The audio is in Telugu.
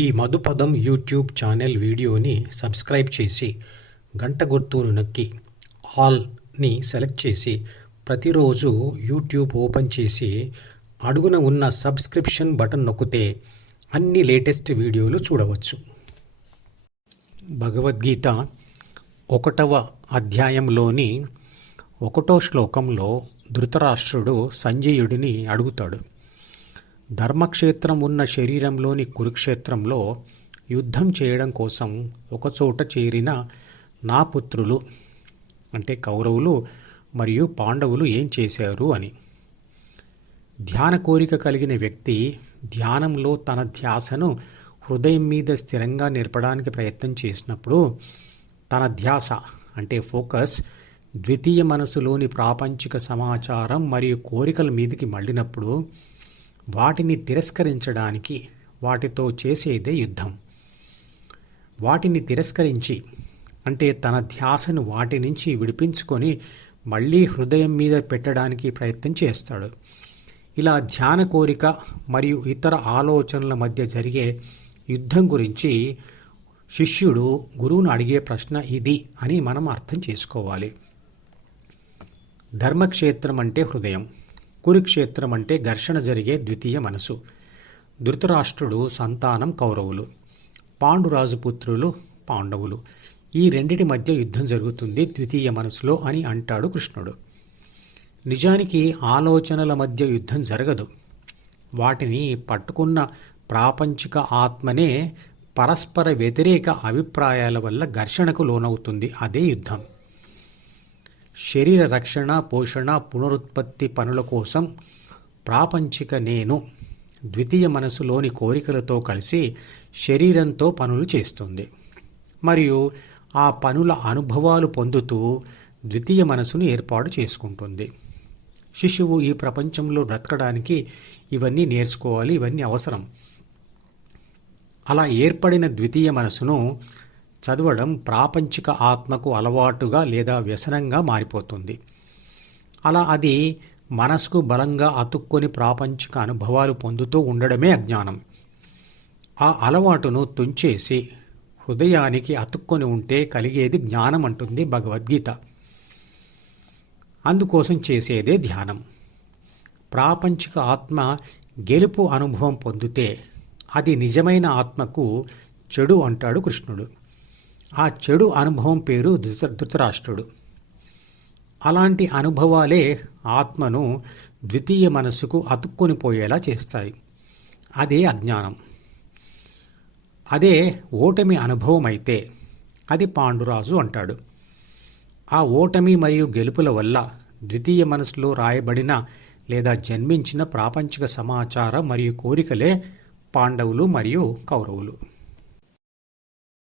ఈ మధుపదం యూట్యూబ్ ఛానల్ వీడియోని సబ్స్క్రైబ్ చేసి గంట గుర్తును నొక్కి ఆల్ని సెలెక్ట్ చేసి ప్రతిరోజు యూట్యూబ్ ఓపెన్ చేసి అడుగున ఉన్న సబ్స్క్రిప్షన్ బటన్ నొక్కితే అన్ని లేటెస్ట్ వీడియోలు చూడవచ్చు. భగవద్గీత ఒకటవ అధ్యాయంలోని ఒకటో శ్లోకంలో ధృతరాష్ట్రుడు సంజయుడిని అడుగుతాడు. ధర్మక్షేత్రం ఉన్న శరీరంలోని కురుక్షేత్రంలో యుద్ధం చేయడం కోసం ఒకచోట చేరిన నా పుత్రులు అంటే కౌరవులు మరియు పాండవులు ఏం చేశారు అని. ధ్యాన కోరిక కలిగిన వ్యక్తి ధ్యానంలో తన ధ్యాసను హృదయం మీద స్థిరంగా నేర్పడానికి ప్రయత్నం చేసినప్పుడు తన ధ్యాస అంటే ఫోకస్ ద్వితీయ మనసులోని ప్రాపంచిక సమాచారం మరియు కోరికల మీదకి మళ్ళినప్పుడు వాటిని తిరస్కరించడానికి వాటితో చేసేదే యుద్ధం. వాటిని తిరస్కరించి అంటే తన ధ్యాసను వాటి నుంచి విడిపించుకొని మళ్ళీ హృదయం మీద పెట్టడానికి ప్రయత్నం చేస్తాడు. ఇలా ధ్యాన కోరిక మరియు ఇతర ఆలోచనల మధ్య జరిగే యుద్ధం గురించి శిష్యుడు గురువును అడిగే ప్రశ్న ఇది అని మనం అర్థం చేసుకోవాలి. ధర్మక్షేత్రం అంటే హృదయం. కురుక్షేత్రం అంటే ఘర్షణ జరిగే ద్వితీయ మనసు. ధృతరాష్ట్రుడు సంతానం కౌరవులు పాండురాజు పుత్రులు పాండవులు. ఈ రెండిటి మధ్య యుద్ధం జరుగుతుంది ద్వితీయ మనసులో అని అంటాడు కృష్ణుడు. నిజానికి ఆలోచనల మధ్య యుద్ధం జరగదు. వాటిని పట్టుకున్న ప్రాపంచిక ఆత్మనే పరస్పర వ్యతిరేక అభిప్రాయాల వల్ల ఘర్షణకు లోనవుతుంది అదే యుద్ధం. శరీర రక్షణ పోషణ పునరుత్పత్తి పనుల కోసం ప్రాపంచిక నేను ద్వితీయ మనసులోని కోరికలతో కలిసి శరీరంతో పనులు చేస్తుంది. మరియు ఆ పనుల అనుభవాలు పొందుతూ ద్వితీయ మనసును ఏర్పాటు చేసుకుంటుంది. శిశువు ఈ ప్రపంచంలో బ్రతకడానికి ఇవన్నీ నేర్చుకోవాలి ఇవన్నీ అవసరం. అలా ఏర్పడిన ద్వితీయ మనసును చదవడం ప్రాపంచిక ఆత్మకు అలవాటుగా లేదా వ్యసనంగా మారిపోతుంది. అలా అది మనసుకు బలంగా అతుక్కొని ప్రాపంచిక అనుభవాలు పొందుతూ ఉండడమే అజ్ఞానం. ఆ అలవాటును తుంచేసి హృదయానికి అతుక్కొని ఉంటే కలిగేది జ్ఞానం అంటుంది భగవద్గీత. అందుకోసం చేసేదే ధ్యానం. ప్రాపంచిక ఆత్మ గెలుపు అనుభవం పొందితే అది నిజమైన ఆత్మకు చెడు అంటాడు కృష్ణుడు. ఆ చెడు అనుభవం పేరు ధృత ధృతరాష్ట్రుడు. అలాంటి అనుభవాలే ఆత్మను ద్వితీయ మనస్సుకు అతుక్కొని పోయేలా చేస్తాయి. అదే అజ్ఞానం. అదే ఓటమి అనుభవం అయితే అది పాండురాజు అంటాడు. ఆ ఓటమి మరియు గెలుపుల వల్ల ద్వితీయ మనసులో రాయబడిన లేదా జన్మించిన ప్రాపంచిక సమాచారం మరియు కోరికలే పాండవులు మరియు కౌరవులు.